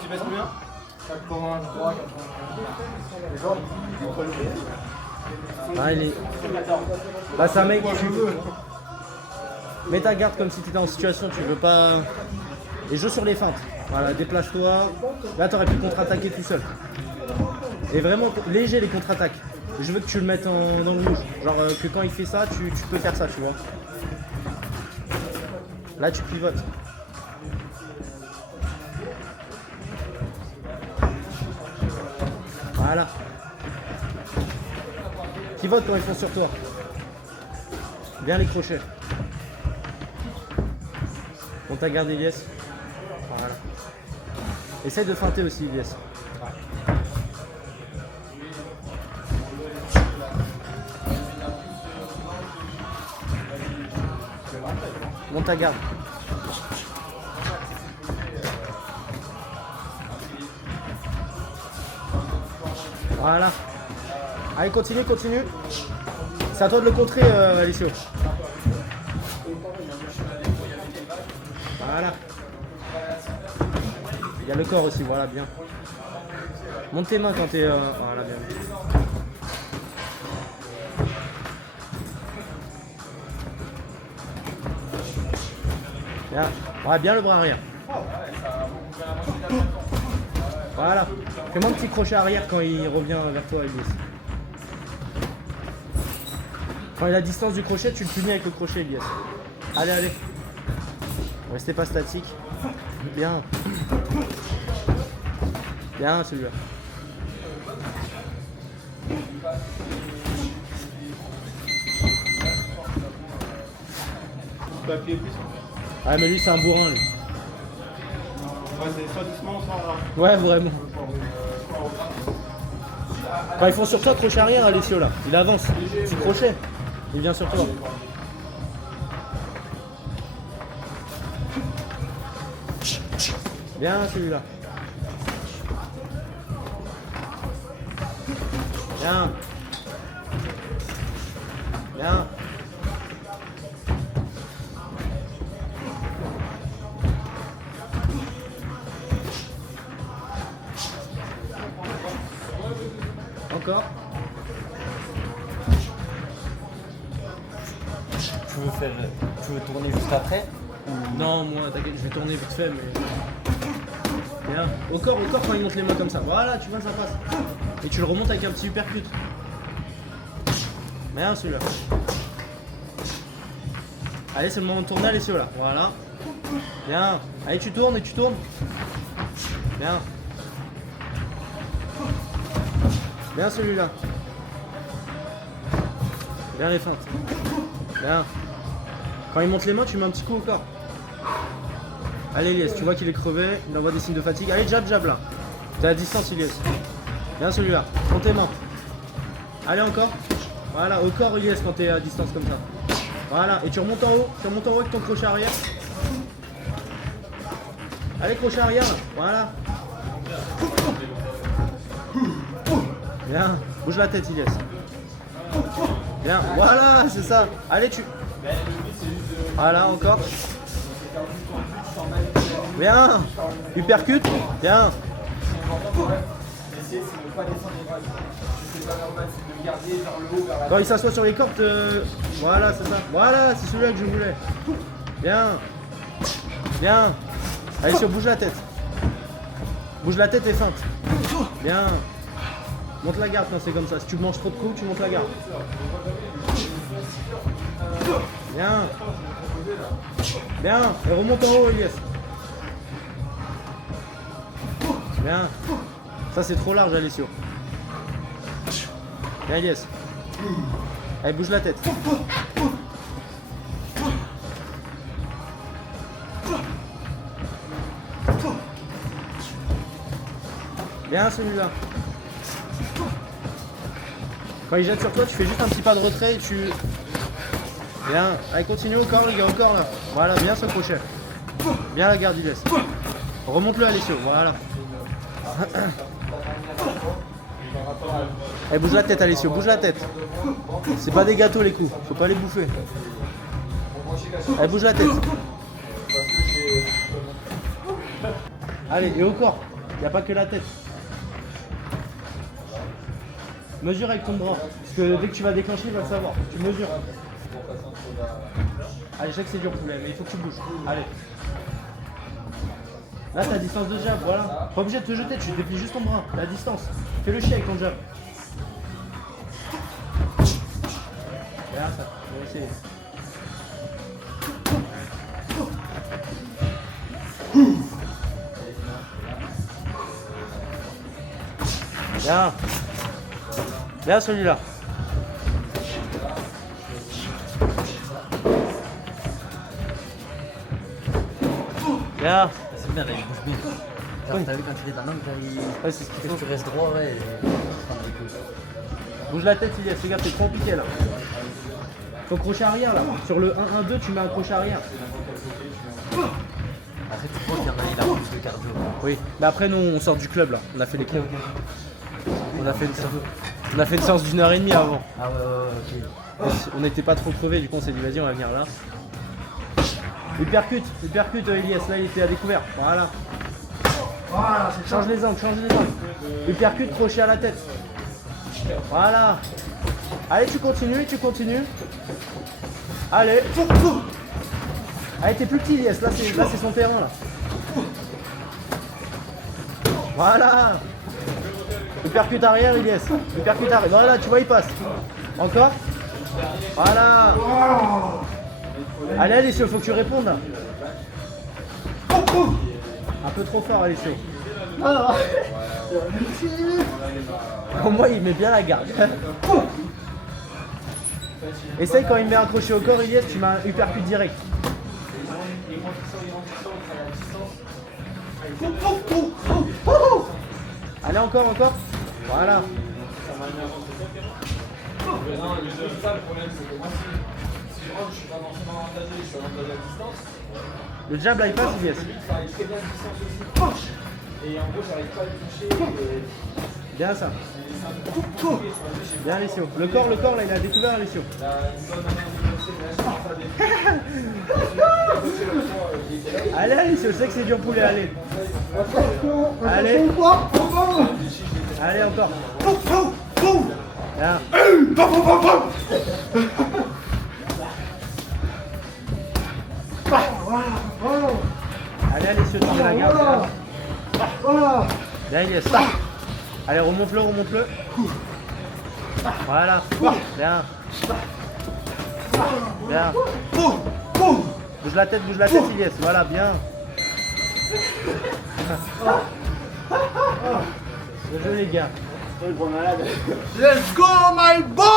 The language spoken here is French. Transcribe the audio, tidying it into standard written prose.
Tu pèses combien? 83, 85. Ah, il est... Bah, c'est un mec, tu veux. Mets ta garde comme si tu étais en situation, tu veux pas. Et joue sur les feintes. Voilà, déplace-toi. Là, t'aurais pu contre-attaquer tout seul. Et vraiment léger les contre-attaques. Je veux que tu le mettes dans le rouge. Genre que quand il fait ça, tu peux faire ça, tu vois. Là, tu pivotes. Voilà. Pivote quand ils font sur toi. Bien les crochets. On t'a gardé Ilyes. Voilà. Essaye de feinter aussi Ilyes. Monte ta garde. Voilà. Allez, continue, continue. C'est à toi de le contrer, Alessio. Voilà. Il y a le corps aussi, voilà, bien. Monte tes mains quand t'es... Voilà, bien. Bien. Ouais, bien le bras arrière. Voilà. Fais-moi un petit crochet arrière quand il revient vers toi, Elias. Quand il a la distance du crochet, tu le punis avec le crochet, Elias. Allez, allez. Restez pas statique. Bien. Bien celui-là. Ah mais lui c'est un bourrin lui. Ouais, c'est soit doucement, soit... Ouais vraiment. Quand ils font sur toi, crochet arrière, Alessio là. Il avance. Petit crochet. Il vient sur toi. Bien celui-là. Bien. Bien. Encore. Tu veux tourner juste après? Non, moi, t'inquiète, je vais tourner vite fait, mais... Bien. Au corps, quand il monte les mains comme ça. Voilà, tu vois, ça passe. Et tu le remontes avec un petit uppercut. Bien, celui-là. Allez, c'est le moment de tourner, Alessio, là. Voilà. Bien. Allez, tu tournes et tu tournes. Bien. Bien, celui-là. Bien les feintes. Bien. Quand il monte les mains, tu mets un petit coup au corps. Allez, Elias, tu vois qu'il est crevé, il envoie des signes de fatigue. Allez, jab, jab là. T'es à distance, Elias. Bien celui-là. Prends tes mains. Allez, encore. Voilà, au corps, Elias, quand t'es à distance comme ça. Voilà, et tu remontes en haut. Tu remontes en haut avec ton crochet arrière. Allez, crochet arrière. Voilà. Bien. Bouge la tête, Elias. Bien. Voilà, c'est ça. Allez, tu... Voilà, encore. Bien. Uppercut. Bien. Quand il s'assoit sur les cordes, voilà, c'est ça. Voilà, c'est celui-là que je voulais. Bien. Bien. Allez, bouge la tête. Bouge la tête et feinte. Bien. Monte la garde quand c'est comme ça. Si tu manges trop de coups, tu montes la garde. Bien. Bien. Et remonte en haut, Elias. Bien. Ça, c'est trop large, Alessio. Bien, Elias. Allez, bouge la tête. Bien, celui-là. Quand il jette sur toi, tu fais juste un petit pas de retrait et tu... Bien. Allez, continue au corps, les gars, au corps, là. Voilà, bien ce crochet. Bien la garde, Elias. Remonte-le, Alessio. Voilà. Allez, bouge la tête, Alessio, bouge la tête. C'est pas des gâteaux, les coups. Faut pas les bouffer. Allez, bouge la tête. Allez, et au corps. n'y a pas que la tête. Mesure avec ton bras. Parce que dès que tu vas déclencher, il va le savoir. Tu mesures. Allez, je sais que c'est dur poulet, mais il faut que tu bouges. Allez. Là, t'as distance de jab, voilà. Pas obligé de te jeter, tu déplies juste ton bras. La distance. Fais le chien avec ton jab. Regarde ça. On va essayer. Bien. Bien celui-là. Bien. C'est bien, là, il bouge bien. Genre, Oui. t'as vu quand il est dans l'angle, il... Ouais, c'est ce qu'il faut. tu restes droit, ouais. Bouge la tête, Ilias. Regarde, c'est trop compliqué là. Faut crochet arrière là. Sur le 1-1-2, tu mets un crochet arrière. En fait, tu vois qu'il y en a, il a plus de cardio. Oui. Mais après, nous, on sort du club là. On a fait les clubs. On a fait une séance d'1h30 avant. Ah ouais, ok. On n'était pas trop crevés, du coup on s'est dit vas-y on va venir là. Il percute Elias, là il était à découvert. Voilà. Change les angles. Il percute, crochet à la tête. Voilà. Allez, tu continues. Allez. Allez, t'es plus petit Elias, là c'est son terrain là. Voilà. Il percute arrière Elias. Il percute arrière. Voilà, tu vois il passe. Encore. Voilà. Allez Alessio, faut que tu répondes là. Un peu trop fort Alessio. Au moins il met bien la garde. Essaye quand il met un crochet au corps Elias, tu mets un uppercut direct. Allez encore. Voilà. Non, ça, le problème, c'est que moi, si je rentre, je suis pas forcément avantagé, je suis avantagé à distance. Le jab là il passe Elias. Ça arrive très bien à distance aussi. Et en gros, j'arrive pas à le toucher. Bien ça. Bien Alessio. Le corps là il a découvert Alessio. Là, il me donne un anniversaire, mais là, je pense à des. Allez Alessio, je sais que c'est dur poulet, allez. Allez. Allez encore. Bien. Allez Alessio, tu mets la garde. Bien Elias. Allez, remonte-le. Voilà. Bien. Bouge la tête, Elias. Voilà, bien. Le jeu, les gars. Gros malade. Let's go, my boy!